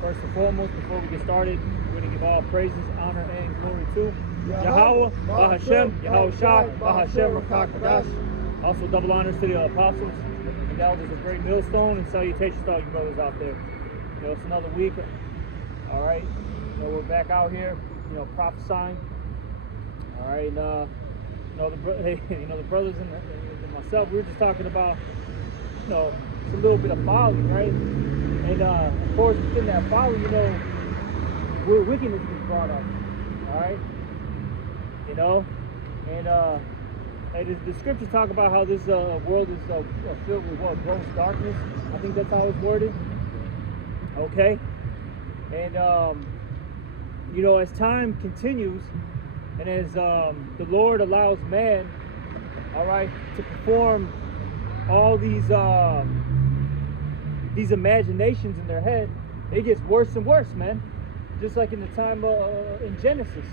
First and foremost, before we get started, we're going to give all praises, honor, and glory to Yahweh, Bahashem, Yahushua, Bahashem, Rakakadash. Also double honors to the apostles and the elders of Great Millstone, and salutations to all you brothers out there. You know, it's another week. All right, you know, we're back out here, you know, prophesying. All right, and the brothers and myself, we were just talking about, you know, it's a little bit of folly, right? And of course, within that folly, you know, where wickedness is brought up. All right, you know, and the scriptures talk about how this world is filled with what, gross darkness. I think that's how it's worded. Okay, and you know, as time continues, and as the Lord allows man, all right, to perform all these imaginations in their head, it gets worse and worse, man. Just like in the time in Genesis.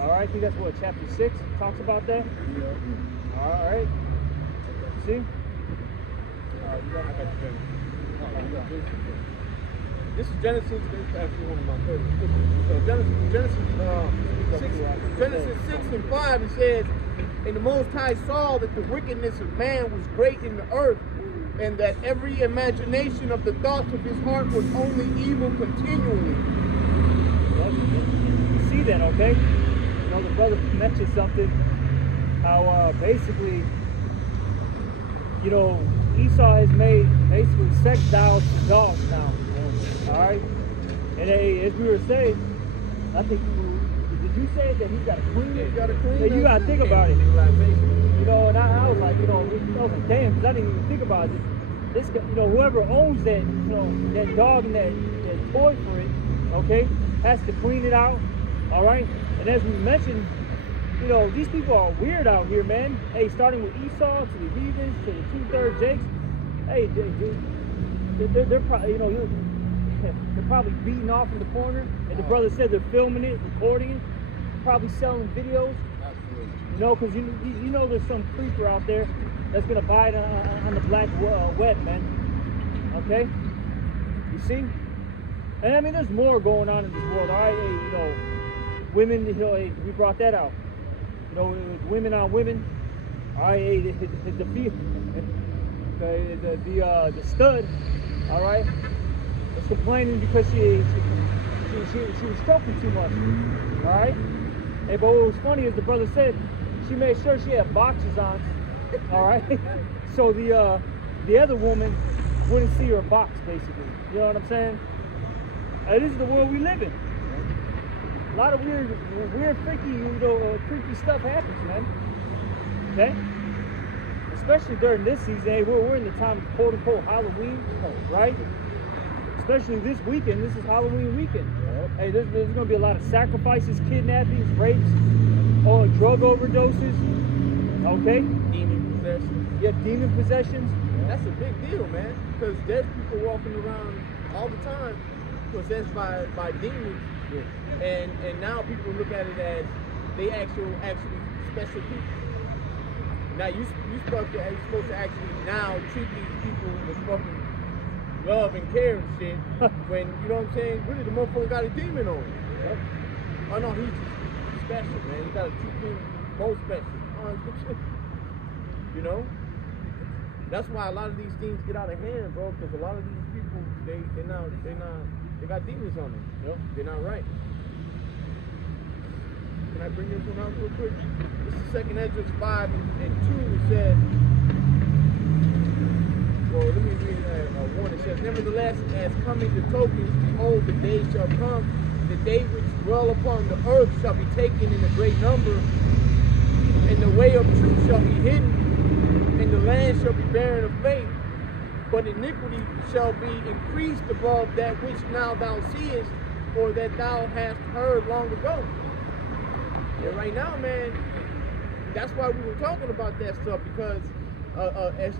All right, I think that's what, chapter 6 talks about that. Yeah. All right. See? This is Genesis. This is actually one of my favorite scriptures. So Genesis 6 and 5, it says, "And the Most High saw that the wickedness of man was great in the earth, and that every imagination of the thoughts of his heart was only evil continually." You see that, okay? You know, the brother mentioned something, how basically, you know, Esau has made basically sex dolls to dogs now. All right? And as we were saying, I think, did you say that he's got to clean it? You got to clean it. Yeah, you got to think about it. You know, and I was like, you know, I was like, damn, because I didn't even think about it. This, you know, whoever owns that, you know, that dog and that toy for it, okay, has to clean it out, all right? And as we mentioned, you know, these people are weird out here, man. Hey, starting with Esau to the heathens to the 2/3 Jakes. Hey, they're probably, you know, they're probably beating off in the corner. And the brother said they're filming it, recording it, probably selling videos. Absolutely. You know, because you know there's some creeper out there that's gonna buy it on the black web, man. Okay, you see? And I mean, there's more going on in this world. All right, hey, you know, women. You know, hey, we brought that out. You know, women on women. All right, hey, the stud. All right, is complaining because she was stroking too much. All right. Hey, but what was funny is the brother said she made sure she had boxers on. All right. So the other woman wouldn't see her box, basically. You know what I'm saying? This is the world we live in. A lot of weird, freaky, you know, creepy stuff happens, man. Okay? Especially during this season. Hey, we're in the time of quote-unquote Halloween, right? Especially this weekend. This is Halloween weekend. Hey, there's going to be a lot of sacrifices, kidnappings, rapes, drug overdoses. Okay? Demon possessions. Yeah, demon possessions. That's a big deal, man, because there's people walking around all the time possessed by demons. Yeah. And now people look at it as they actually special people. Now you're supposed to actually now treat these people with fucking love and care and shit. When, you know what I'm saying, really the motherfucker got a demon on him. Yep. Oh no, he's just special, man. You gotta treat him most special. You know? That's why a lot of these things get out of hand, bro, because a lot of these people they got demons on them. Yep. They're not right. Can I bring this one out real quick? This is 2nd Ezra 5 and 2. It says, well, let me read 1. It says, "Nevertheless, as coming the tokens, behold, the day shall come, the day which dwell upon the earth shall be taken in a great number, and the way of truth shall be hidden, and the land shall be barren of faith. But iniquity shall be increased above that which now thou seest, or that thou hast heard long ago." And right now, man, that's why we were talking about that stuff, because in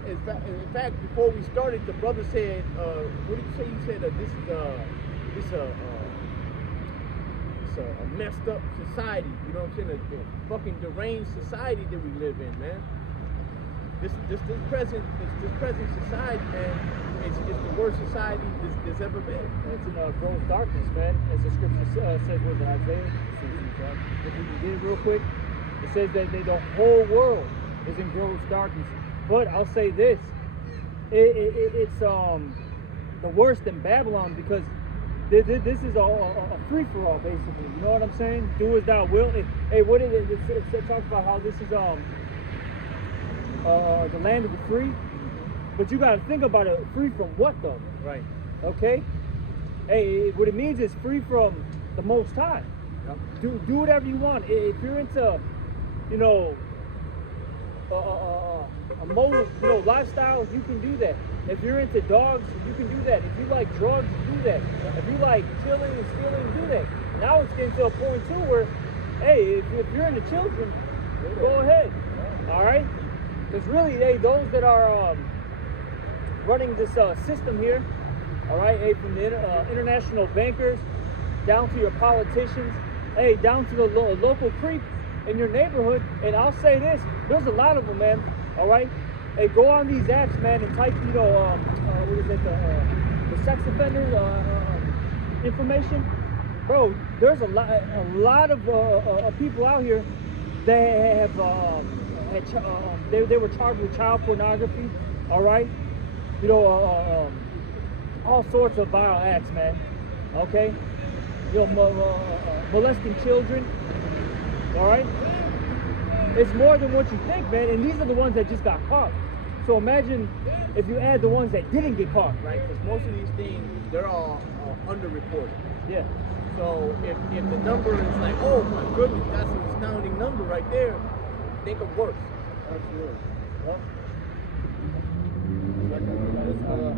fact, before we started, the brother said, what did you say? He said this is a messed up society, you know what I'm saying? A fucking deranged society that we live in, man. this present society, man, it's the worst society there's ever been. It's in gross darkness, man, as the scripture says with Isaiah. If we can get it real quick, it says that the whole world is in gross darkness. But I'll say this, it's the worst in Babylon, because this is a free-for-all, basically. You know what I'm saying? Do as thou wilt. Hey, what is it? It talks about how this is the land of the free. But you got to think about it. Free from what, though? Right. Okay? Hey, what it means is free from the Most High. Yep. Do whatever you want. If you're into, you know, a mode, you know, lifestyle, you can do that. If you're into dogs, you can do that. If you like drugs, do that. If you like killing and stealing, do that. Now it's getting to a point too where, hey, if you're into children, go ahead. All right? Because really, hey, those that are running this system here, all right, hey, from the international bankers down to your politicians, hey, down to the local creep in your neighborhood. And I'll say this, there's a lot of them, man. All right, hey, go on these apps, man, and type, you know, what is it, the sex offender information, bro. There's a lot of people out here that have they were charged with child pornography. All right, you know, all sorts of vile acts, man. Okay, you know, molesting children. All right. It's more than what you think, man, and these are the ones that just got caught. So imagine if you add the ones that didn't get caught. Right, because most of these things, they're all underreported. Yeah. So if the number is like, oh my goodness, that's an astounding number right there, think of worse. Absolutely. Well,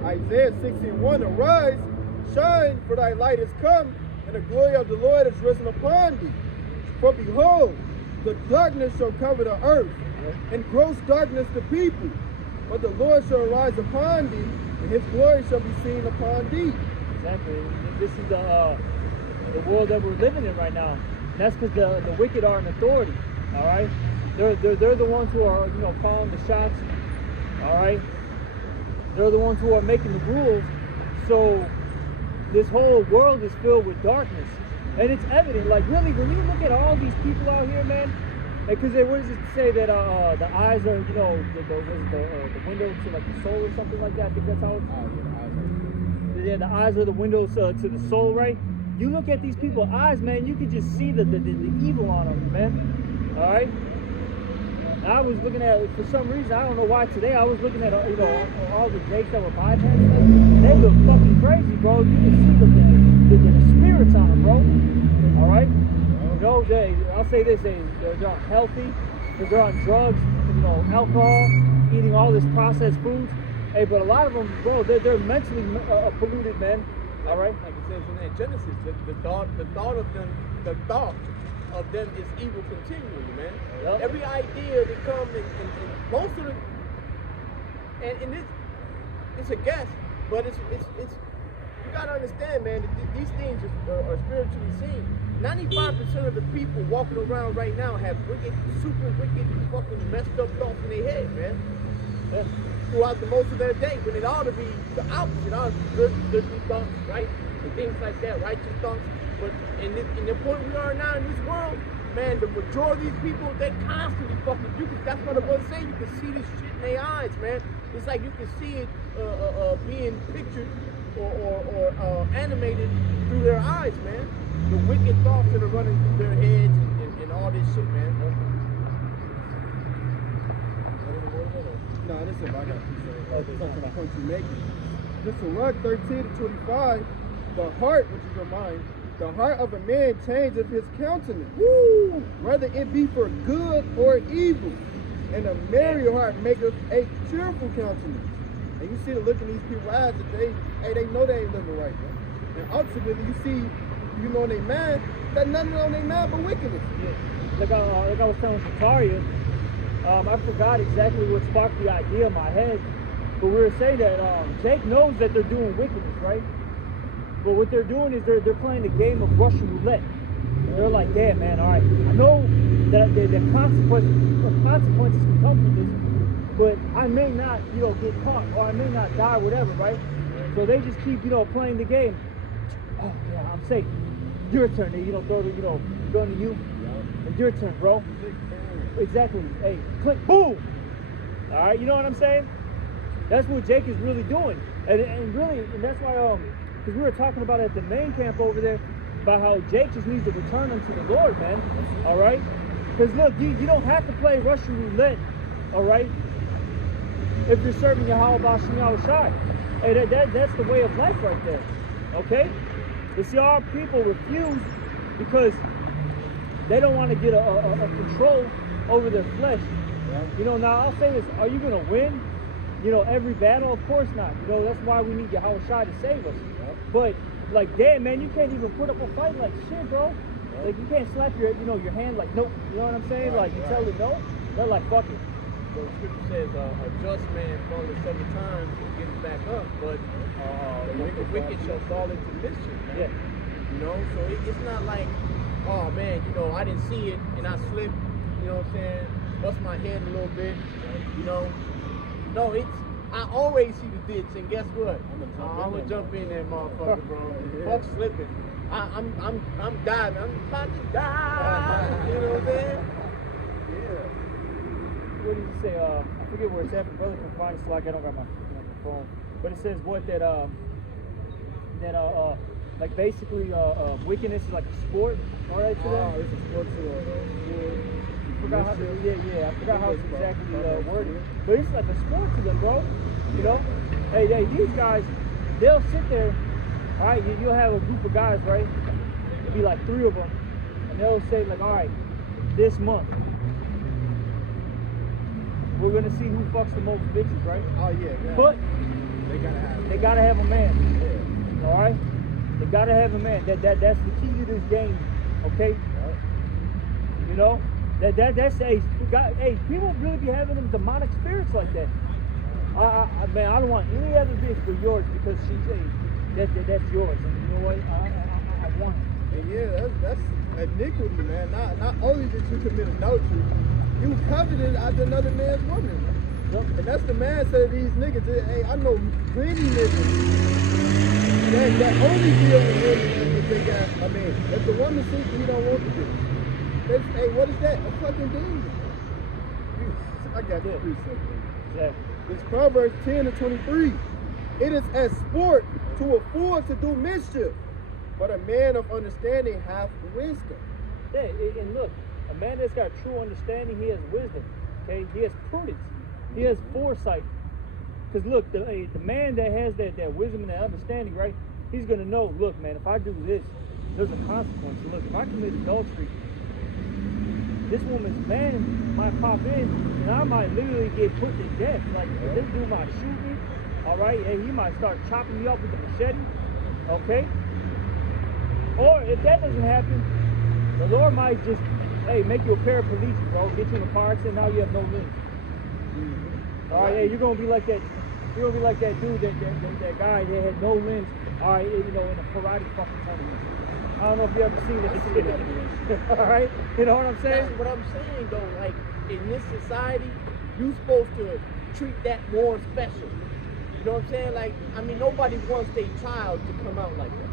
Isaiah 16:1, arise, shine, for thy light is come, and the glory of the Lord is risen upon thee. For behold, the darkness shall cover the earth, and gross darkness the people. But the Lord shall arise upon thee, and his glory shall be seen upon thee. Exactly. This is the world that we're living in right now. And that's because the wicked are in authority. All right. They're the ones who are, you know, calling the shots. All right. They're the ones who are making the rules. So this whole world is filled with darkness. And it's evident, like really, when you look at all these people out here, man, because what does it say that the eyes are, you know, the window to like the soul or something like that? I think that's how it's. Yeah, the eyes are the windows to the soul, right? You look at these people's eyes, man, you can just see the evil on them, man. All right. I was looking at, for some reason, I don't know why today, I was looking at, you know, all the Jakes that were bypassing. They look fucking crazy, bro. You can see the spirits on them, bro. All right? You know, I'll say this, they're unhealthy, they're on drugs, you know, alcohol, eating all this processed foods. Hey, but a lot of them, bro, they're mentally polluted, man. All right? Like it says in Genesis, the thought of them is evil continually, man. Yep. Every idea that comes and most of the and it's a guess, but it's you gotta understand, man, that these things are spiritually seen. 95% of the people walking around right now have wicked, super wicked, fucking messed up thoughts in their head, man. Yeah. Throughout the most of their day, when it ought to be the opposite. It ought to be good thoughts, right? And things like that, righteous thoughts. But in the point we are now in this world, man, the majority of these people, they constantly fucking, that's what I was saying, you can see this shit in their eyes, man. It's like you can see it being pictured or animated through their eyes, man. The wicked thoughts that are running through their heads and all this shit, man. No, this is I got to say. Something the point you making. This is Luke 13-25. The heart, which is your mind, the heart of a man changeth his countenance. Woo! Whether it be for good or evil. And a merry heart maketh a cheerful countenance. And you see the look in these people's eyes that they know they ain't living right, man. And ultimately you see, you know, they mad, that nothing on their mind but wickedness. Yeah. Like I was telling Zakaria, I forgot exactly what sparked the idea in my head, but we were saying that Jake knows that they're doing wickedness, right? But what they're doing is they're playing the game of Russian roulette. They're like, man, all right, I know that consequences can come from this, but I may not, get caught, or I may not die, whatever, right? So they just keep, playing the game. Oh, yeah, I'm safe. Your turn. They, throw the, gun to you. It's your turn, bro. Exactly. Hey, click, boom. All right, you know what I'm saying? That's what Jake is really doing, and that's why because we were talking about at the main camp over there about how Jake just needs to return unto the Lord, man. All right, because look, you don't have to play Russian roulette, all right, if you're serving Yahweh B'Shem Yahushai. Hey, that's the way of life right there. Okay, you see, our people refuse because they don't want to get a control over their flesh. Now I'll say this: are you gonna win? Every battle? Of course not. That's why we need Yahweh Shai to save us. But, like, damn, man, you can't even put up a fight like shit, bro. Like, you can't slap your hand like, nope. You know what I'm saying? Like, you tell it no, they're like, fuck it. So the scripture says, a just man falleth 7 times and gets back up, but the wicked shall fall into mischief, man. Yeah. So it's not like, oh, man, I didn't see it and I slipped, you know what I'm saying? Bust my head a little bit, No, I always see the ditch, and guess what? I'm gonna jump in there, motherfucker, bro. Fuck slipping. I'm diving. I'm about to die. You know what I'm saying? Yeah. What did it say? I forget where it's at. My brother can find it, so I don't got my phone. But it says what that like basically wickedness is like a sport. All right, to them. It's a sport to I forgot how it's exactly worded, but it's like a sport to them, bro. Hey, these guys, they'll sit there. All right, you'll have a group of guys, right? It'll be like 3 of them, and they'll say like, all right, this month we're gonna see who fucks the most bitches, right? Oh yeah. But they gotta have a man. Yeah. All right, they gotta have a man. That's the key to this game, okay? That's people really be having them demonic spirits like that. Man, I don't want any other bitch but yours because she's that's yours. And you know what? I want it. And yeah, that's iniquity, man. Not only did you commit adultery, you coveted after another man's woman. Yep. And that's the man said these niggas. Hey, I know plenty niggas that only deal with women if they got. I mean, if the woman sees he don't want to do. Hey, what is that? A fucking demon. I got that precept. Yeah. It's Proverbs 10:23. It is a sport to afford to do mischief, but a man of understanding hath wisdom. Yeah, and look, a man that's got true understanding, he has wisdom. Okay, he has prudence. He has foresight. Because look, the man that has that wisdom and that understanding, right? He's gonna know. Look, man, if I do this, there's a consequence. Look, if I commit adultery, this woman's man might pop in and I might literally get put to death. Like, this dude might shoot me, all right? And he might start chopping me up with a machete, okay? Or if that doesn't happen, the Lord might just, make you a paraplegic, bro. Get you in a car accident, now you have no limbs. All right, you're going to be like that. You're going to be like that dude, that guy that had no limbs, all right, in a karate fucking tournament. I don't know if you ever seen it. All right, you know what I'm saying? That's what I'm saying, though. Like, in this society, you're supposed to treat that more special. You know what I'm saying? Like, I mean, nobody wants their child to come out like that,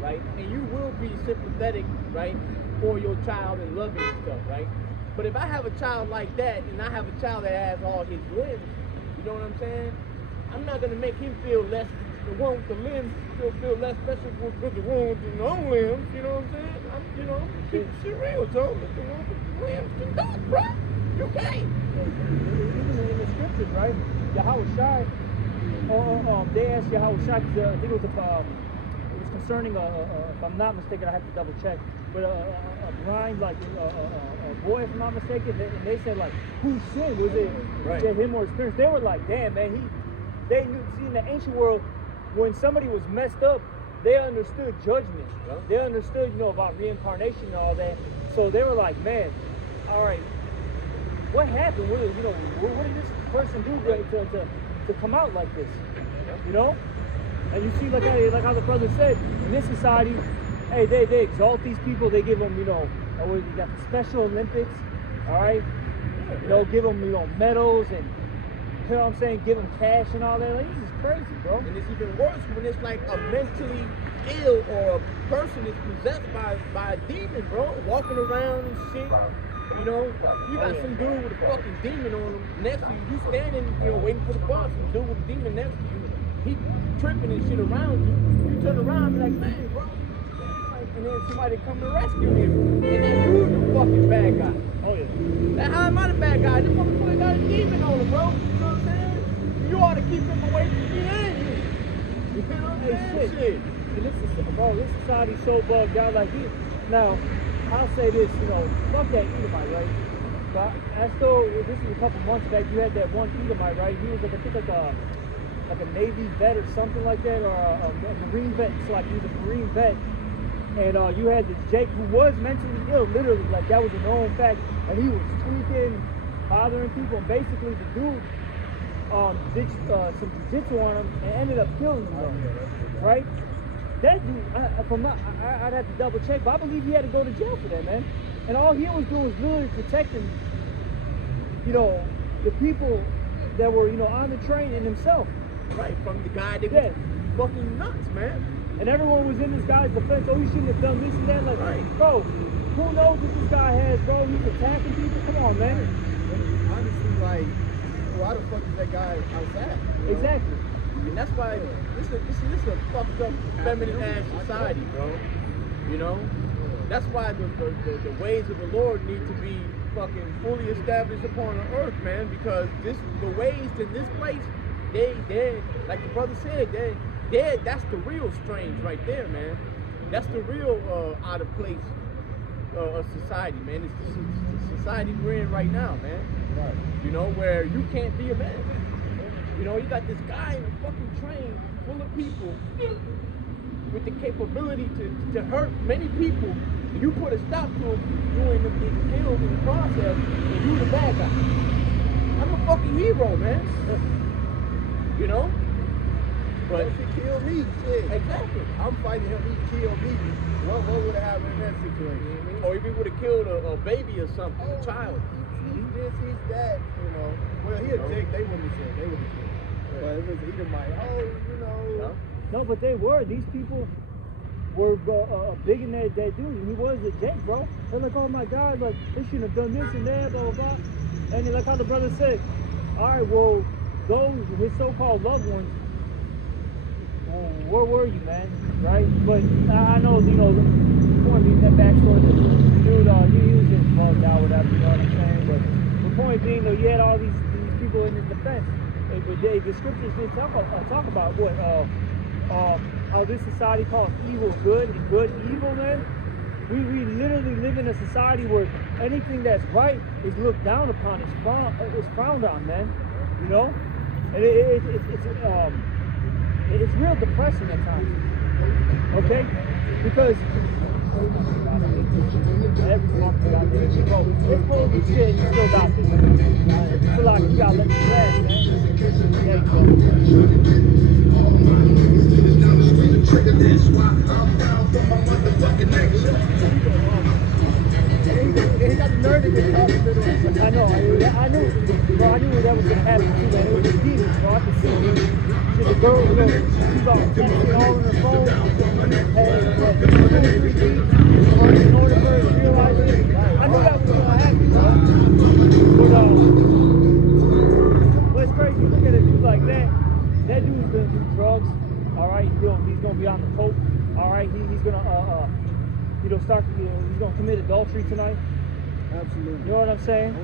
right? And you will be sympathetic, right, for your child and loving and stuff, right? But if I have a child like that, and I have a child that has all his limbs, you know what I'm saying? I'm not gonna make him feel less. The one with the limbs feel less special because the one with the no limbs, you know what I'm saying? Keep shit real, Joe. The one with the limbs can do it, bro. You can't. Even in the scriptures, right? Yahweh Shai, they asked Yahweh Shai, because I think it was concerning, if I'm not mistaken, I have to double check, but a blind, like a boy, if I'm not mistaken, and they said, like, who sinned? Was it him or his parents? They were like, damn, man, they knew, see, in the ancient world, when somebody was messed up, they understood judgment. Yeah. They understood, about reincarnation and all that. So they were like, man, all right, what happened? What did this person do to come out like this? Yeah. And you see, like how the brother said, in this society, hey, they exalt these people. They give them, you got the Special Olympics, all right? Give them, medals and you know what I'm saying, give them cash and all that. Like, this is crazy, bro. And it's even worse when it's like a mentally ill or a person is possessed by a demon, bro, walking around and shit. You know, you got some dude with a fucking demon on him next to you. You standing, you know, waiting for the bus. Some dude with a demon next to you. He tripping and shit around you. You turn around and be like, man, bro. And then somebody come and rescue him. And then you're the fucking bad guy. Oh, yeah. Now, how am I the bad guy? This motherfucker got a demon on him, bro. You know what I'm saying? You ought to keep him away from me and you. You know what I'm saying? Shit. And this society's so bugged out. Like, now, I'll say this, you know, fuck that Edomite, right? But I still, this is a couple months back, you had that one Edomite, right? He was like, I think like a Navy vet or something like that, or a Marine vet. So like he was a Marine vet. And you had this Jake who was mentally ill, literally, like that was a known fact. And he was tweaking, bothering people, and basically the dude did some jiu-jitsu on him and ended up killing him, right? That dude, I'd have to double check, but I believe he had to go to jail for that, man. And all he was doing was literally protecting, you know, the people that were, you know, on the train and himself. Right, from the guy that was fucking nuts, man. And everyone was in this guy's defense. Oh, he shouldn't have done this and that. Like, bro, who knows what this guy has, bro? He's attacking people. Come on, man. And honestly, like, why the fuck is that guy outside? You know? Exactly. And that's why this is a fucked up feminine ass society, bro. You know? That's why the ways of the Lord need to be fucking fully established upon the earth, man, because the ways in this place, they like the brother said, that's the real strange right there, man. That's the real out of place of society, man. It's the society we're in right now, man. Right. You know, where you can't be a man. You know, you got this guy in a fucking train full of people with the capability to hurt many people. And you put a stop to him, you end up getting killed in the process, and you the bad guy. I'm a fucking hero, man. You know? But if he killed me, shit. Exactly. I'm fighting him, he killed me. What would have happened in that situation? Or if he would have killed a baby or something, a child. He's this, he's that, you know. Well, he a Jake, they wouldn't have said. But it was Edomite, you know. No, but they were. These people were big in that dude. And he was a Jake, bro. They're like, oh my God, like, they shouldn't have done this and that, blah, blah, blah. And like how the brother said, all right, well, those, his so-called loved ones, well, where were you, man? Right? But I know, you know, the point being that backstory, the dude, he was just bugged out, whatever, you know what I'm saying? But the point being, though, you had all these people in his defense. But the scriptures didn't talk about what, how this society calls evil good and good evil, man. We literally live in a society where anything that's right is looked down upon, is frowned on, man. You know? And it's real depressing at times. Okay? Because every fucking goddamn bro, it's full of shit and you still got this. So like you gotta let it rest, man. There you go. He got the nerve to get caught in the middle. I know, I knew that was gonna happen too, man. It was just demons, bro. I could see it. Shit, the girl, you know, she's all texting all on her phone. Hey, 2 or 3 deep. In order for her to realize it, I knew that was gonna happen, bro. But it's crazy. You look at a dude like that. That dude's gonna do drugs. All right, he's gonna be on the coke. All right, he's gonna he's gonna commit adultery tonight. Absolutely. You know what I'm saying?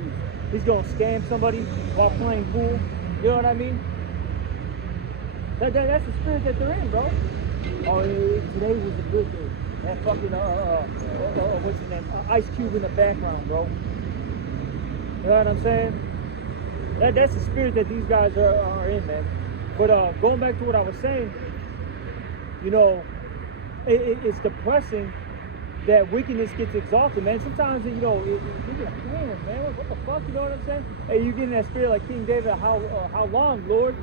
He's gonna scam somebody while playing pool. You know what I mean? That's the spirit that they're in, bro. Oh, today was a good day. That fucking what's his name? Ice Cube in the background, bro. You know what I'm saying? That's the spirit that these guys are in, man. But going back to what I was saying, you know, it's depressing that wickedness gets exalted, man. Sometimes, you know, you're like, damn, man, what the fuck, you know what I'm saying? Hey, you get in that spirit like King David, how long, Lord?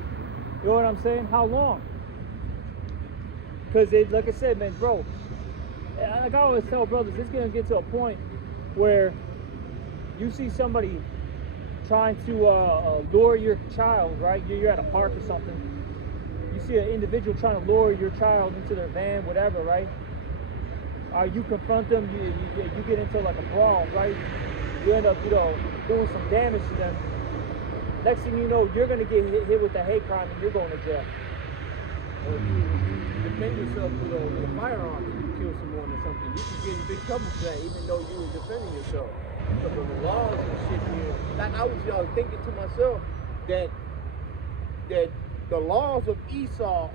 You know what I'm saying? How long? Because, like I said, man, bro, like I always tell brothers, it's going to get to a point where you see somebody trying to lure your child, right? You're at a park or something. You see an individual trying to lure your child into their van, whatever, right? You confront them, you get into like a brawl, right? You end up, doing some damage to them. Next thing you know, you're gonna get hit with a hate crime and you're going to jail. Or if you defend yourself with a firearm, you kill someone or something, you can get in big trouble for that, even though you were defending yourself. Because of the laws and shit here. Like I was thinking to myself that the laws of Esau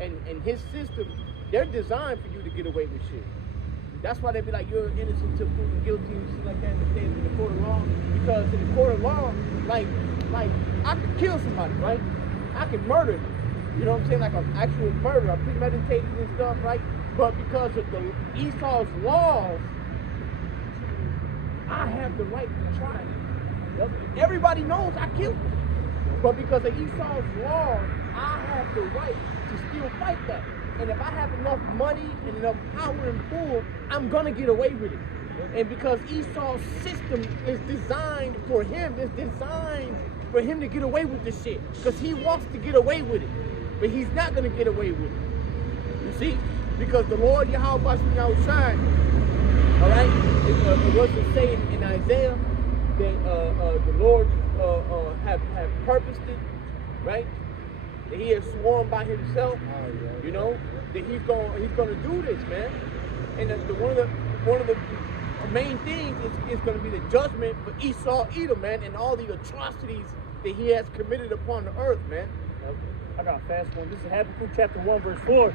and his system, they're designed for you to get away with shit. That's why they be like, you're innocent till proven guilty and shit like that in the court of law. Because in the court of law, like I could kill somebody, right? I could murder them. You know what I'm saying? Like an actual murder, a premeditated and stuff, right? But because of the Esau's laws, I have the right to try it. Everybody knows I killed him. But because of Esau's laws, I have the right to still fight that. And if I have enough money and enough power and pull, I'm gonna get away with it. And because Esau's system is designed for him, it's designed for him to get away with this shit. Because he wants to get away with it. But he's not gonna get away with it. You see? Because the Lord Yahweh Basmi outside, alright? It wasn't saying in Isaiah that the Lord have purposed it, right? That he has sworn by himself, you know, that he's gonna do this, man. And one of the main things is gonna be the judgment for Esau, Edom, man, and all the atrocities that he has committed upon the earth, man. I got a fast one. This is Habakkuk chapter 1, verse 4.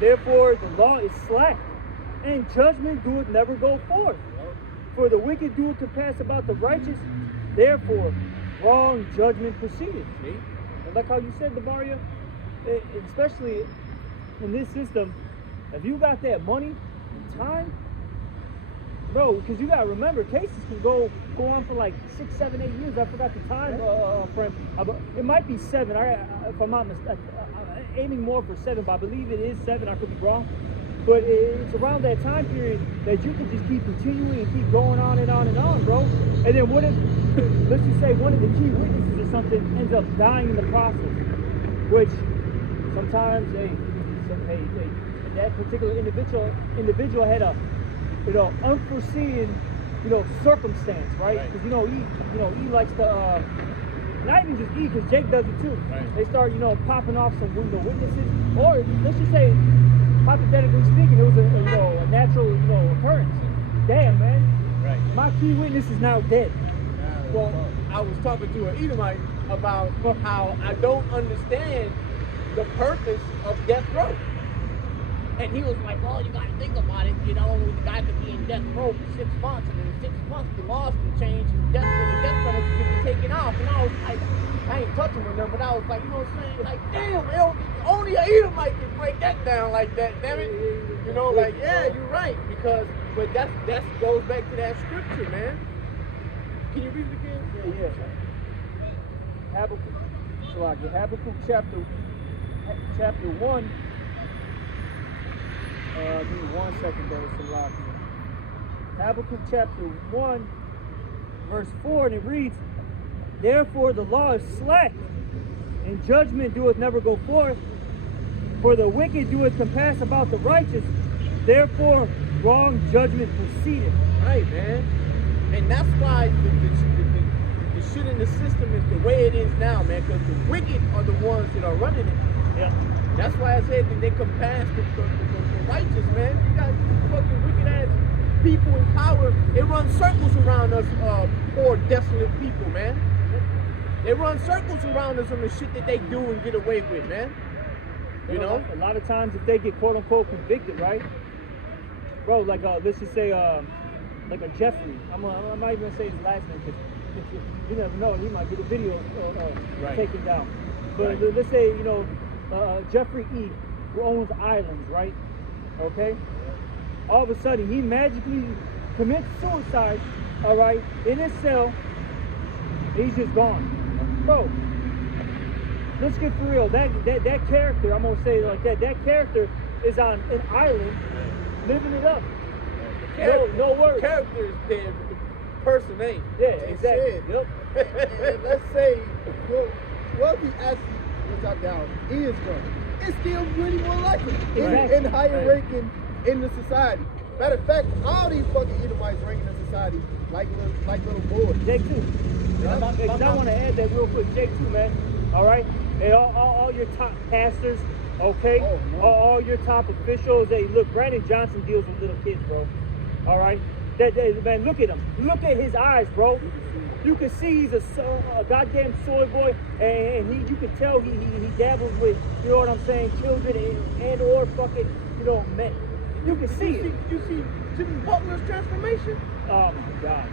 Therefore the law is slack, and judgment doeth never go forth. For the wicked doeth to pass about the righteous, therefore wrong judgment proceedeth. See? And like how you said, Demario, especially in this system, if you got that money and time, bro, because you gotta remember, cases can go on for like 6, 7, 8 years. I forgot the time frame. It might be 7. If I'm not mistaken, I'm aiming more for 7, but I believe it is 7. I could be wrong. But it's around that time period that you can just keep continuing and keep going on and on and on, bro. And then what if, let's just say one of the key witnesses or something ends up dying in the process, which sometimes, that particular individual had a, unforeseen, circumstance, right? Because he likes to, not even just E, because Jake does it too. Right. They start, popping off some witnesses, or let's just say, hypothetically speaking, it was a natural, occurrence. Damn, man. Right. My key witness is now dead. Well, I was talking to an Edomite about how I don't understand the purpose of death row. And he was like, well, you got to think about it. The guy could be in death row for 6 months, and in 6 months, the laws can change, and the death penalty can be taken off. And I was like, I ain't touching with them, but I was like, you know what I'm saying? Like, damn, only an Edomite can break that down like that, damn it. Yeah, you're right. But that goes back to that scripture, man. Can you read it again? Yeah. Habakkuk chapter 1. Give me 1 second, brother Salaki. Habakkuk chapter 1, verse 4, and it reads, therefore the law is slack, and judgment doeth never go forth. For the wicked doeth compass about the righteous, therefore wrong judgment proceedeth. Right, man. And that's why the shit in the system is the way it is now, man, because the wicked are the ones that are running it. Yeah. That's why I said that they compass the righteous, man. You got fucking wicked ass people in power. They run circles around us, poor, desolate people, man. They run circles around us on the shit that they do and get away with, man. You know? A lot of times if they get quote unquote convicted, right? Bro, like let's just say like a Jeffrey. I'm not even gonna say his last name because you never know, he might get a video taken down. But let's say, Jeffrey E, who owns islands, right? Okay? All of a sudden he magically commits suicide, all right, in his cell. He's just gone. Bro, let's get for real. That character, I'm gonna say it like that. That character is on an island, living it up. No words. Character is dead. person ain't. Yeah, And exactly. shit. Yep. And let's say, what we actually, which I doubt, is going, it's still really more likely Exactly. in higher Right. ranking in the society. Matter of fact, all these fucking Edomites ranking in society like little boys. Jake too. And I want to add that real quick. Jake too, man. All right. And all your top pastors, okay? Oh, no. All your top officials. Hey, look, Brandon Johnson deals with little kids, bro. All right. Man, look at him. Look at his eyes, bro. You can see he's a goddamn soy boy, and you can tell he dabbles with, you know what I'm saying, children and or fucking, you know, men. You can see it. You see Jimmy Butler's transformation? Oh my God.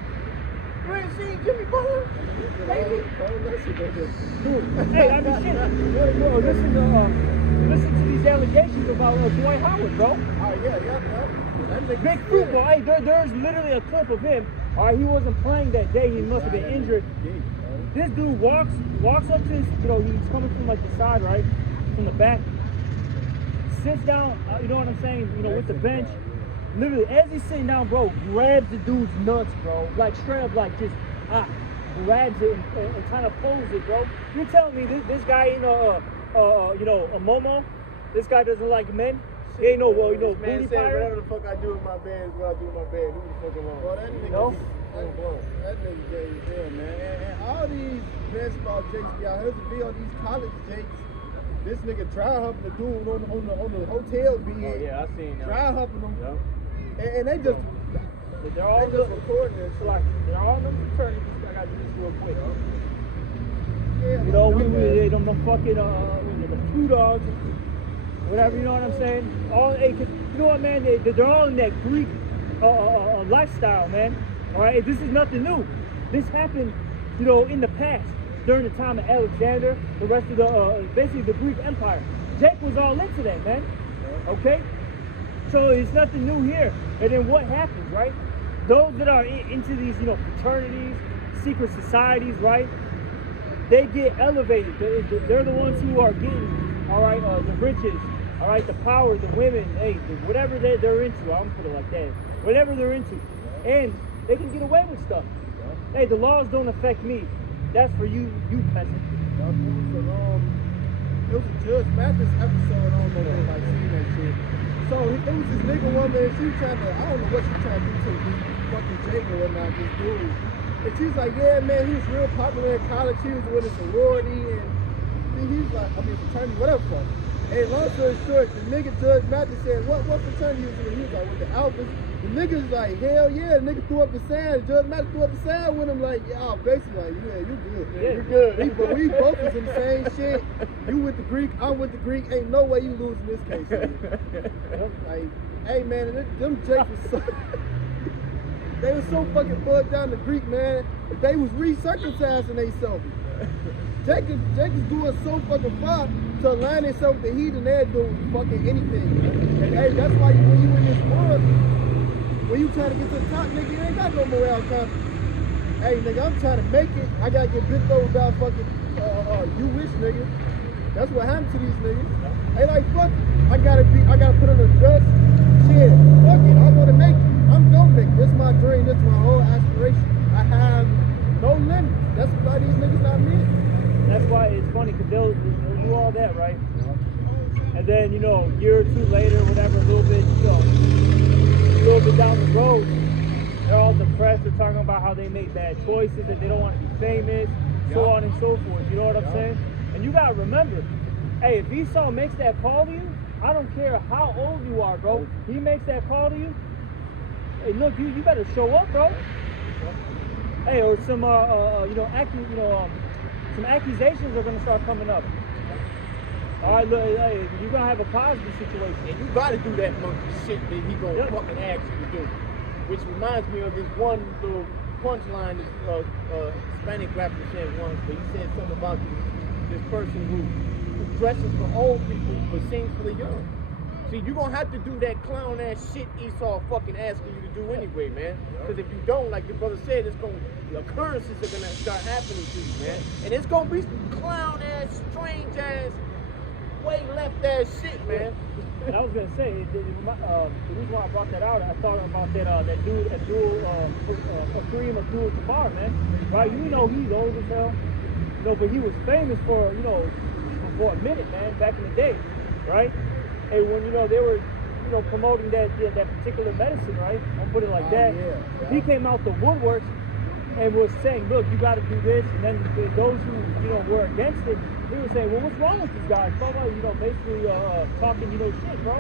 You ain't seen Jimmy Butler? Lately? Hey, I mean, shit. Bro, listen to these allegations about Dwight Howard, bro. Oh, yeah. That nigga Big scared. football. Hey, there's literally a clip of him. All right, he wasn't playing that day. He must have been injured. This dude walks up to his, you know, he's coming from like the side, right? From the back. Sits down, you know what I'm saying? You know, with the bench. Literally, as he's sitting down, bro, grabs the dude's nuts, bro. Like straight up, like just grabs it and kind of pulls it, bro. You telling me this guy ain't you know, a momo? This guy doesn't like men? He ain't no, you know, This man booty said pirate? whatever the fuck I do in my bed is what I do in my bed. Who the fuck alone? Well, that nigga, No? that nigga gay as hell, man. And all these basketball jakes be out here to be on these college jakes. This nigga dry humping the dude on the hotel bed. Oh yeah, I seen that. Dry humping them. Yep. And they just They're all they just recording this. so like they're all them fraternities. I gotta do this real quick. Yeah, You know, man. them fucking the Q dogs, whatever. You know what I'm saying? All, hey, 'cause you know what, man? They're all in that Greek lifestyle, man. All right, this is nothing new. This happened, you know, in the past during the time of Alexander, the rest of the basically the Greek Empire. Jake was all into that, man. Okay, so it's nothing new here. And then what happens, right? Those that are into these, you know, fraternities, secret societies, right? They get elevated. They're the ones who are getting, all right, the riches, all right, the power, the women, hey, whatever they're into. I'm gonna put it like that. Whatever they're into, and they can get away with stuff. Hey, the laws don't affect me. That's for you peasant. It was a Judge Mathis episode. I don't know if anybody seen that shit. So it was this nigga woman. She was trying to, I don't know what she trying to do to this fucking Jake or whatnot, this dude. And she was like, yeah, man, he was real popular in college. He was with a sorority, and he's like, I mean, fraternity, whatever. Fuck. And long story short, the nigga Judge Mathis said, what fraternity was he? He was like, with the Alphas. The nigga's like, hell yeah. The nigga threw up the sign. Judge Mathis threw up the sign with him, like, yeah, basically, like, yeah, you good. Yeah, You good. But we both was in the same shit. You with the Greek, I'm with the Greek. Ain't no way you lose in this case. Nigga. Like, hey man, and them Jakes was so they was so fucking bugged down the Greek, man. They was re-circumcising themselves. Jake is doing so fucking far to align himself with the heathen, they'll do fucking anything. And hey, that's why when you in this world, when you trying to get to the top, nigga, you ain't got no morale compass. Hey, nigga, I'm trying to make it. I gotta get bent over by fucking you wish, nigga. That's what happened to these niggas. Hey, like, fuck it. I gotta put on a dress. Shit, fuck it. I wanna make it. I'm gonna make it. This is my dream. This is my whole aspiration. I have no limit. That's why these niggas not me. That's why it's funny, because they'll do all that, right? And then, you know, a year or two later, whatever, a little bit, you know, a little bit down the road, they're all depressed. They're talking about how they made bad choices and they don't want to be famous, so on and so forth. You know what I'm saying? And you gotta remember, hey, if Esau makes that call to you, I don't care how old you are, bro. He makes that call to you. Hey, look, you better show up, bro. Hey, or some some accusations are gonna start coming up. All right, look, hey, you're gonna have a positive situation. And you gotta do that monkey shit that he gonna fucking ask you to do. Which reminds me of this one little punchline this Hispanic rapper said once, but he said something about this person who dresses for old people but sings for the young. See, you're gonna have to do that clown ass shit Esau fucking asking you to do anyway, man. Because if you don't, like your brother said, occurrences are gonna start happening to you, man. And it's gonna be some clown ass, strange ass, way left ass shit, man. And I was gonna say, the reason why I brought that out, I thought about that dude, Kareem Abdul-Jabbar, man. Right? You know he's old as hell. You know, but he was famous for, you know, for a minute, man, back in the day, right? And when, you know, they were, you know, promoting that particular medicine, right? I'll put it like that. Yeah. He came out the woodworks and was saying, look, you got to do this. And then those who, you know, were against it, he was saying, well, what's wrong with these guys? Blah, blah, you know, basically talking, you know, shit, bro.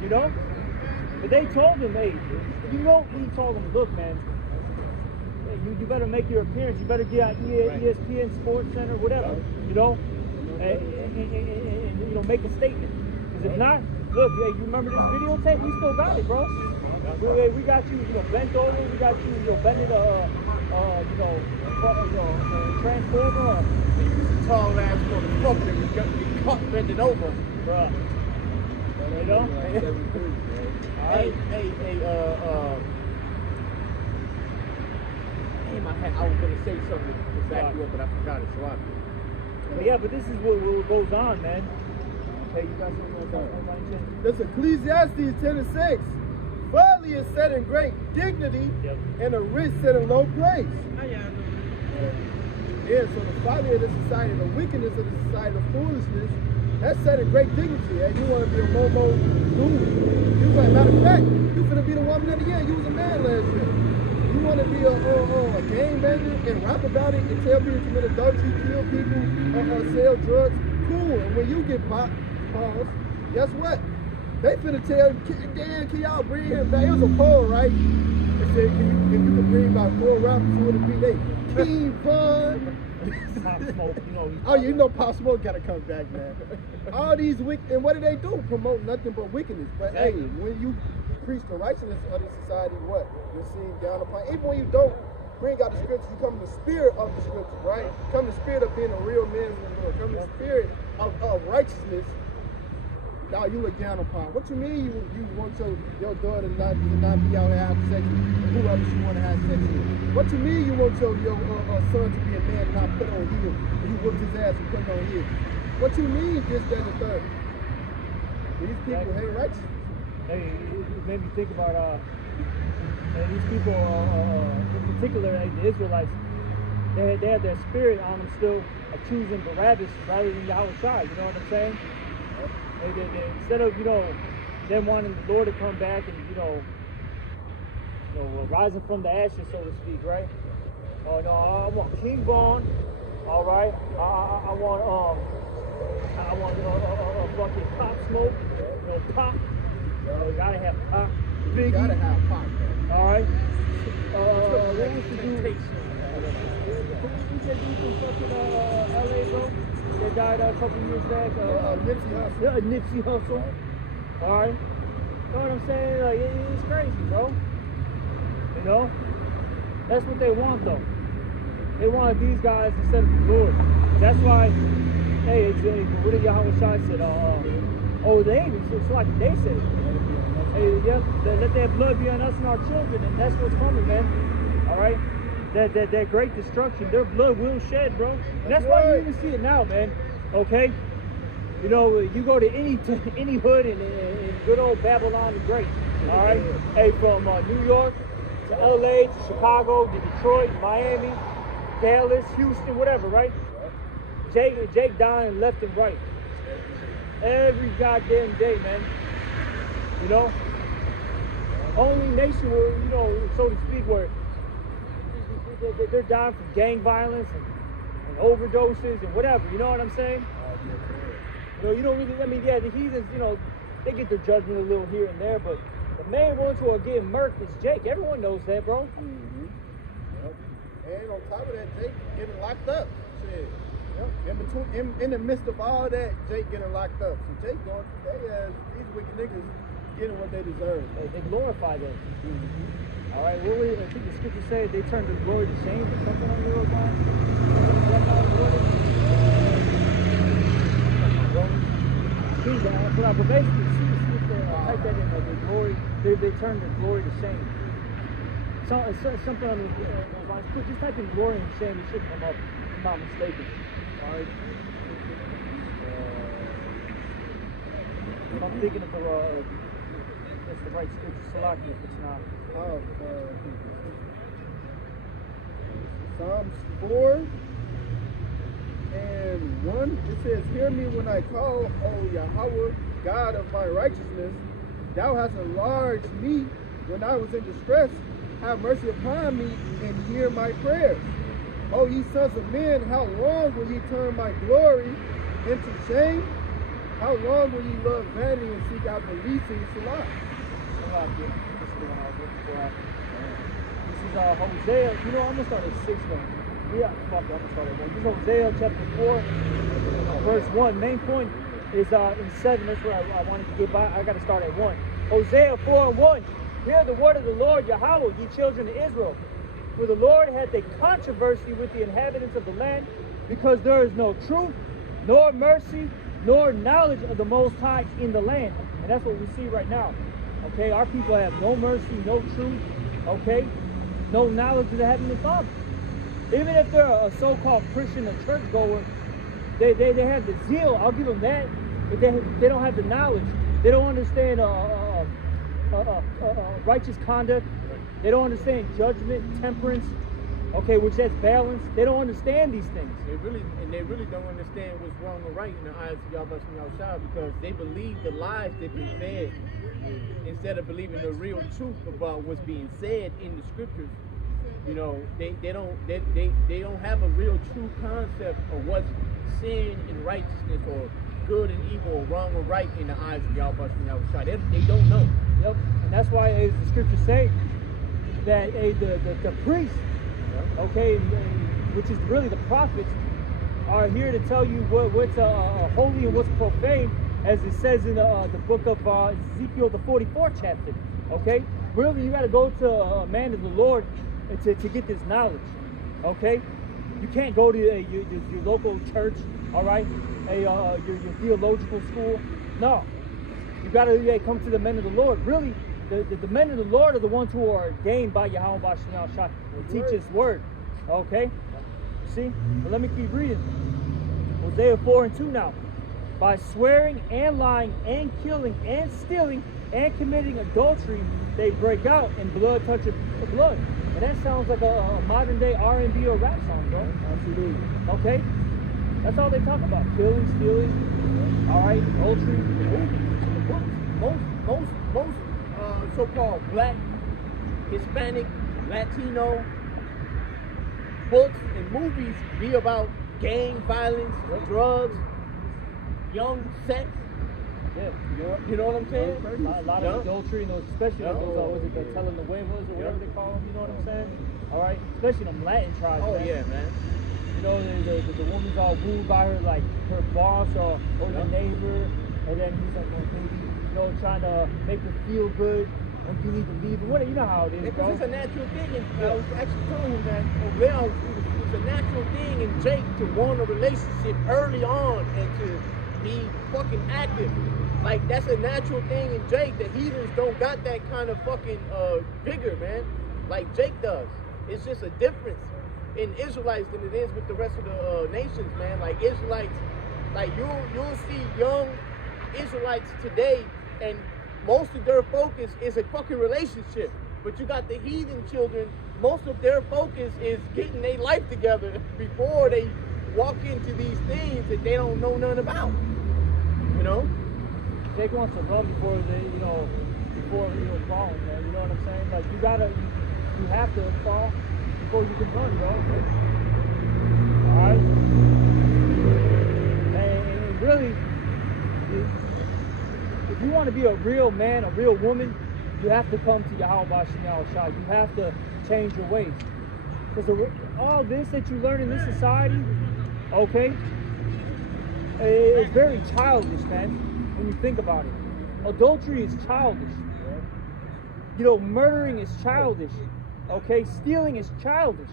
You know? But they told him, hey, you know, he told him, look, man, you better make your appearance. You better get on ESPN, Sports Center, whatever, you know? And, you know, make a statement. Because if not, look, hey, you remember this videotape? We still got it, bro. We got you, you know, bent over. We got you, you know, bending transformer. Tall ass motherfucker that got me caught bending over. Bruh. You know? Hey, damn, I was gonna say something to back you up, but I forgot it, so But yeah, but this is what goes on, man. Hey, you got something to This Ecclesiastes 10:6. Folly is set in great dignity, and a rich set in low place. Yeah, so the folly of the society, the wickedness of the society, the foolishness, that's set in great dignity. And you want to be a Momo dude. You like, matter of fact, you finna be the woman of the year. You was a man last year. You want to be a gang banger and rap about it and tell people to commit adultery, kill people, sell drugs. Cool. And when you get popped, pause, guess what? They finna tell, damn, can y'all bring him back? It was a poll, right? They said, if you could bring about 4 rappers, who would it be? They King Von. Pop Smoke, you know. Oh, you know Pop Smoke gotta come back, man. All these and what do? Promote nothing but wickedness. But exactly. Hey, when you preach the righteousness of the society, what? You're seen down upon. Even when you don't bring out the scriptures, you come in the spirit of the scriptures, right? Come in the spirit of being a real man in the Lord. Come in the spirit of righteousness. Now you look down upon. What you mean you want your daughter not be out here having sex with whoever she want to have sex with? What you mean you want your son to be a man and not put on heels? And you whooped his ass and put on heels? What you mean this, that, and the third? These people hate righteousness. Hey, it made me think about these people, in particular, the Israelites. They have their spirit on them still of choosing Barabbas rather than Yahushua. You know what I'm saying? They, instead of, you know, them wanting the Lord to come back and, you know, rising from the ashes, so to speak, right? Oh no, I want King Von, all right. I want fucking Pop Smoke, you know, Pop. You gotta have Pop. Biggie. You gotta have Pop. All right. What we should do? Who's that dude from fucking LA, bro? That died a couple years back. Nipsey Hussle. Yeah, Nipsey Hussle. All right. You know what I'm saying? Like, it's crazy, bro. You know? That's what they want, though. They want these guys instead of the Lord. That's why, hey, what did Yahweh Shai said? It's like they said. Hey, yeah, let their blood be on us and our children, and that's what's coming, man. All right? That great destruction, their blood will shed, bro. And that's why you even see it now, man. Okay? You know, you go to any hood in good old Babylon the Great. All right? Hey, from New York to LA to Chicago to Detroit, Miami, Dallas, Houston, whatever, right? Jake dying left and right. Every goddamn day, man. You know? Only nation where, you know, so to speak, where they're dying from gang violence and overdoses and whatever, you know what I'm saying? You know, you don't really, I mean, yeah, the heathens, you know, they get their judgment a little here and there, but the main ones who are getting murked is Jake. Everyone knows that, bro. Mm-hmm. Yep. And on top of that, Jake getting locked up. Shit. Yep. In the midst of all that, Jake getting locked up. So Jake going, these wicked niggas getting what they deserve. They glorify that. Mm-hmm. All right, I think the scripture said they turned the glory to shame or something on your line. Is that how it worded? But basically, see the scripture, type that in, the glory, they turned the glory to shame. Something on the lines. Just type in glory and shame, it should come up, if I'm not mistaken. All right. If I'm thinking of that's the right scripture, Salaki, if it's not. Psalms 4 and 1, it says, "Hear me when I call, O Yahweh, God of my righteousness. Thou hast enlarged me when I was in distress. Have mercy upon me and hear my prayers. O ye sons of men, how long will ye turn my glory into shame? How long will ye love vanity and seek out the least in Salah?" This is the one I was looking for. This is Hosea. You know, I'm going to start at 6 though. Yeah, fuck it, I'm going to start at 1. This is Hosea chapter 4, verse 1. Main point is in 7. That's what I wanted to get by. I got to start at 1. Hosea 4 and 1. Hear the word of the Lord Yahweh, ye children of Israel. For the Lord hath a controversy with the inhabitants of the land, because there is no truth, nor mercy, nor knowledge of the Most High in the land. And that's what we see right now. Okay, our people have no mercy, no truth, okay, no knowledge of the Heavenly Father. Even if they're a so-called Christian, a churchgoer, they have the zeal, I'll give them that, but they don't have the knowledge. They don't understand righteous conduct. They don't understand judgment, temperance, okay, which that's balance. They don't understand these things. They really don't understand what's wrong or right in the eyes of Yahweh Shah, because they believe the lies they've been fed instead of believing the real truth about what's being said in the scriptures. You know, they don't have a real true concept of what's sin and righteousness, or good and evil, or wrong or right in the eyes of Yahweh Shah. They don't know. Yep, and that's why, as the scriptures say, that the priests, okay, which is really the prophets, are here to tell you what's holy and what's profane, as it says in the book of Ezekiel, the 44th chapter. Okay, really, you got to go to a man of the Lord to get this knowledge. Okay, you can't go to your local church, all right, your theological school. No, you got to come to the men of the Lord. Really, the men of the Lord are the ones who are ordained by Yahweh Bashanyal Shah to teach His word. Okay, see? But let me keep reading. Hosea 4 and 2 now. By swearing and lying and killing and stealing and committing adultery, they break out, and blood touches blood. And that sounds like a modern day R&B or rap song, bro. Absolutely. Okay? That's all they talk about. Killing, stealing, all right, adultery. Most so-called black, Hispanic, Latino books and movies be about gang violence, drugs, young sex. Yeah. You know what I'm saying? A lot of adultery, and those, especially like those, the telenuevas or whatever they call them, you know what I'm saying? All right, especially them Latin tribes. Oh, man. yeah, man. You know, the woman's all wooed by her, like her boss or the neighbor, and then he's like, well, maybe, you know, trying to make her feel good. Like you need to leave. What, you know how it is, bro. It's a natural thing, and I was actually telling him that over it's a natural thing in Jake to want a relationship early on and to be fucking active. Like, that's a natural thing in Jake. The heathens don't got that kind of fucking vigor, man, like Jake does. It's just a difference in Israelites than it is with the rest of the nations, man. Like, Israelites, like you'll see young Israelites today, and most of their focus is a fucking relationship. But you got the heathen children, most of their focus is getting their life together before they walk into these things that they don't know nothing about. You know? Jake wants to run before falling, man. You know what I'm saying? Like, you have to fall before you can run, bro. Alright? And really, if you want to be a real man, a real woman, you have to come to Yahweh Bashanyal Shah. You have to change your ways. Because all this that you learn in this society, okay, it's very childish, man, when you think about it. Adultery is childish. You know, murdering is childish. Okay, stealing is childish.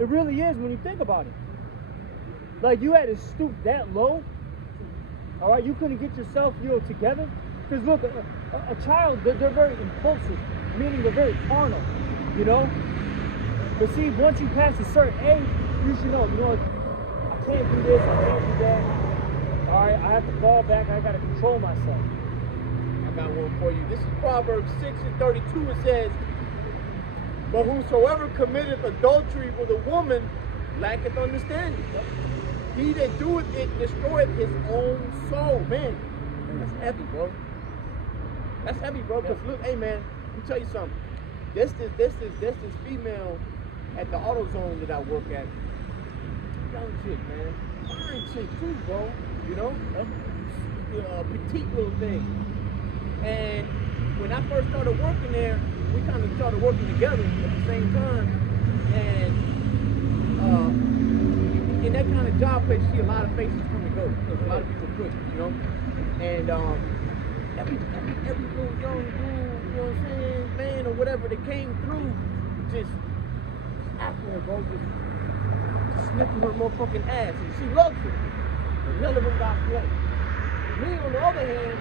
It really is when you think about it. Like, you had to stoop that low. All right, you couldn't get yourself, together. Because look, a child, they're very impulsive, meaning they're very carnal, you know? But see, once you pass a certain age, you should know, I can't do this, I can't do that. All right, I have to fall back, I got to control myself. got one for you. This is Proverbs 6:32. It says, "But whosoever committeth adultery with a woman lacketh understanding. He that doeth it destroyeth his own soul." Man, that's heavy, bro. That's heavy, bro. Because look, hey man, let me tell you something. This female at the AutoZone that I work at. Young chick, man. Fine chick too, bro. You know? Petite little thing. And when I first started working there, we kind of started working together at the same time. And in that kind of job place, you see a lot of faces come and go. Because a lot of people quit, you know? And every little young dude, you know what I'm saying, man or whatever that came through, just after her, bro, just sniffing her motherfucking ass, and she loves it. And none of them got play. Me, on the other hand,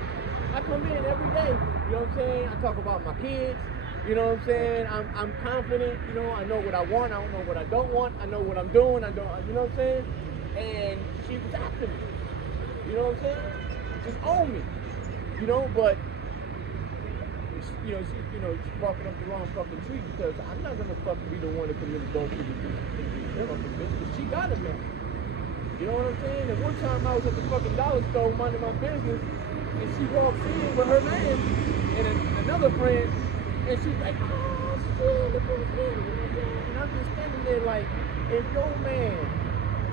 I come in every day, you know what I'm saying? I talk about my kids, you know what I'm saying? I'm confident, you know, I know what I want, I don't know what I don't want, I know what I'm doing, you know what I'm saying? And she was after me, you know what I'm saying? Just own me, you know, but she's barking up the wrong fucking tree because I'm not gonna fucking be the one to commit adultery with this fucking bitch, because she got a man. You know what I'm saying? And one time I was at the fucking dollar store minding my business, and she walks in with her man and another friend, and she's like, "Oh shit, look who's here," you know what I'm saying? And I'm just standing there like, if your man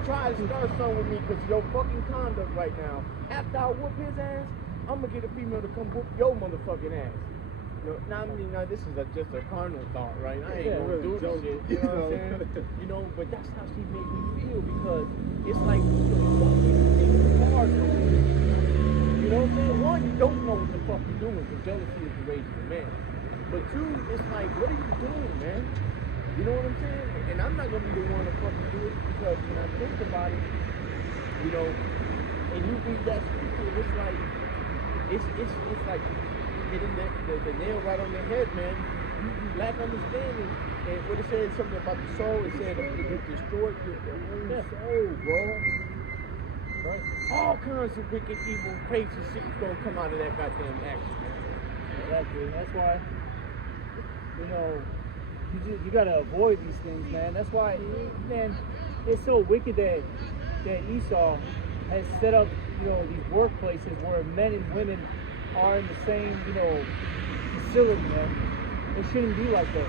tries to start something with me because of your fucking conduct right now, after I whoop his ass, I'm gonna get a female to come whoop your motherfucking ass. You know, now, I mean, now this is just a carnal thought, right? I ain't gonna do this shit, you know what I'm saying? You know, but that's how she made me feel, because it's like, what the fuck do you think you are doing? You know what I'm saying? One, you don't know what the fuck you're doing, because jealousy is the rage of a man. But two, it's like, what are you doing, man? You know what I'm saying? And I'm not gonna be the one to fucking do it, because when I think about it, you know, and you read that scripture, it's like, it's like hitting the nail right on the head, man. You lack understanding. And what it said, something about the soul, it said it destroyed your own soul, bro. Right? All kinds of wicked, evil, crazy shit is gonna come out of that goddamn action, man. Exactly. And that's why, you know, you gotta avoid these things, man. That's why, man, it's so wicked that Esau has set up, you know, these workplaces where men and women are in the same, you know, facility, man. It shouldn't be like that.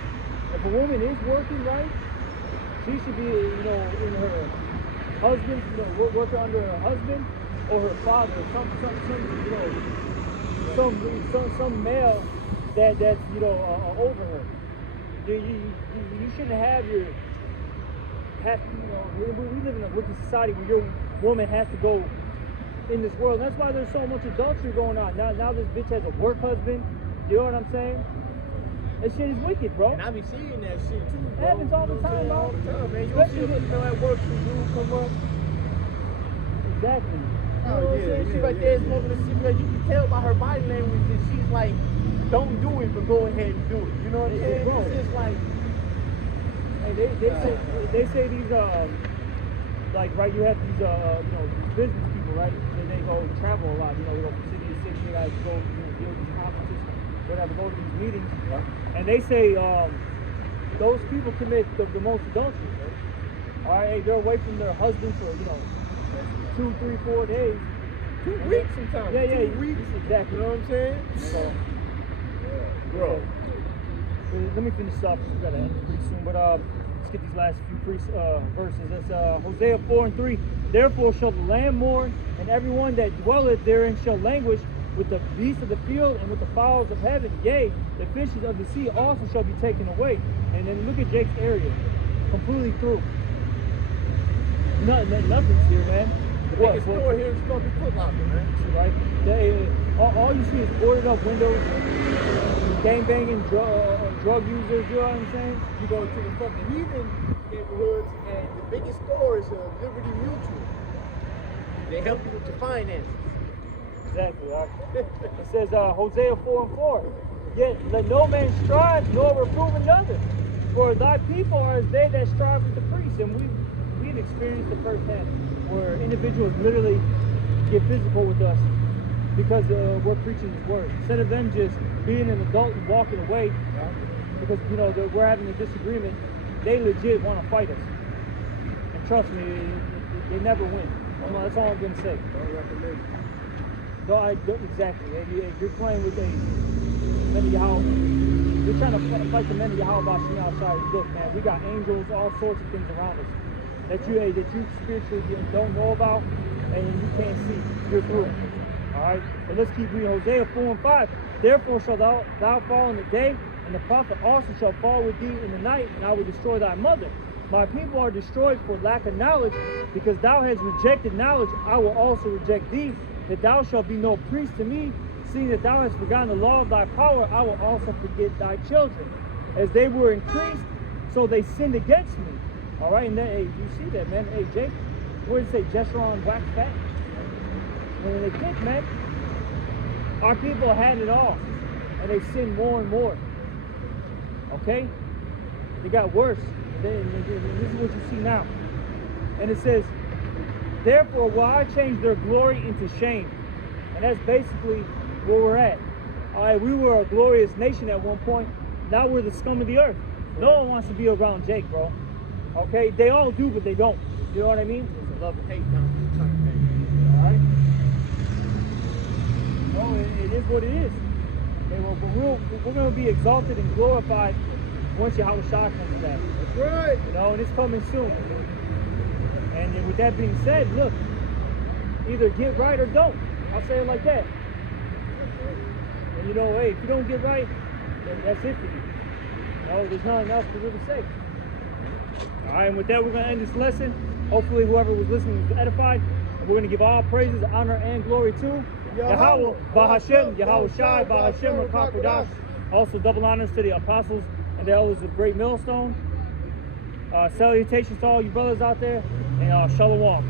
If a woman is working right, she should be, you know, in her husband, you know, working under her husband or her father, some male that's, you know, over her. You shouldn't have you know, we live in a wicked society where your woman has to go in this world. And that's why there's so much adultery going on. Now this bitch has a work husband. You know what I'm saying? That shit is wicked, bro. And I be seeing that shit too, bro. It happens all the time, bro. All the time, man. You see a female at work, some dude come up. Exactly. You know what I'm saying? She right there smoking a cigarette. You can tell by her body language that she's like, don't do it, but go ahead and do it. You know what I'm saying? Bro. It's just like, hey, they say these like, right, you have these you know, these business people, right? They go travel a lot, you know, they go from city to city, they guys go, you know, deal with these conferences, whatever, go to these meetings. yeah. And they say those people commit the most adultery, right? All right, they're away from their husband for, you know, 2, 3, 4 days. 2 weeks sometimes. Yeah, 2 weeks. Exactly. You know what I'm saying? So, Bro. let me finish this up because we gotta end it pretty soon. But let's get these last few verses. That's Hosea 4:3. Therefore shall the land mourn, and everyone that dwelleth therein shall languish with the beasts of the field and with the fowls of heaven. Yea, the fishes of the sea also shall be taken away. And then look at Jake's area, completely through. Nothing's here, man. The biggest store here is fucking Foot Locker, man. Right? All you see is boarded up windows, gang banging, drug users, you know what I'm saying? You go to the fucking heathen neighborhoods, and the biggest store is Liberty Mutual. They help you with your finances. Exactly. It says Hosea 4:4. Yet let no man strive nor reprove another, for thy people are as they that strive with the priests. And we've experienced it firsthand where individuals literally get physical with us because we're preaching His word. Instead of them just being an adult and walking away, because you know we're having a disagreement, they legit want to fight us. And trust me, they never win. That's all I'm gonna say. Don't recommend. Exactly. And you're playing with men of Yahweh. You're trying to fight the men of Yahweh outside. Look, man, we got angels, all sorts of things around us that you spiritually don't know about and you can't see. You're through it. All right. But let's keep reading. Hosea 4:5. Therefore shall thou fall in the day, and the prophet also shall fall with thee in the night, and I will destroy thy mother. My people are destroyed for lack of knowledge, because thou hast rejected knowledge. I will also reject thee, that thou shalt be no priest to me, seeing that thou hast forgotten the law of thy power. I will also forget thy children. As they were increased, so they sinned against me. All right, and then, hey, you see that, man? Hey, Jake, where did it say Jeshurun wax fat? When they think, man, our people had it all, and they sinned more and more. Okay? It got worse. This is what you see now. And it says, therefore will I change their glory into shame. And that's basically where we're at. All right, we were a glorious nation at one point. Now we're the scum of the earth. No one wants to be around Jake, bro. Okay? They all do, but they don't. You know what I mean? It's a love and hate kind of thing. All right? No, it is what it is. Okay, well, we're going to be exalted and glorified once Yahweh Shah comes back. That's right. You know, and it's coming soon. And then with that being said, look, either get right or don't. I'll say it like that. And you know, hey, if you don't get right, then that's it for you. No, there's nothing else to really say. All right, and with that, we're going to end this lesson. Hopefully, whoever was listening was edified. And we're going to give all praises, honor, and glory to Yahweh, Bahashem, Yahweh Shai, Bahashem, Rakakodash. Also, double honors to the apostles and the elders of Great Millstone. Salutations to all you brothers out there, and shalom.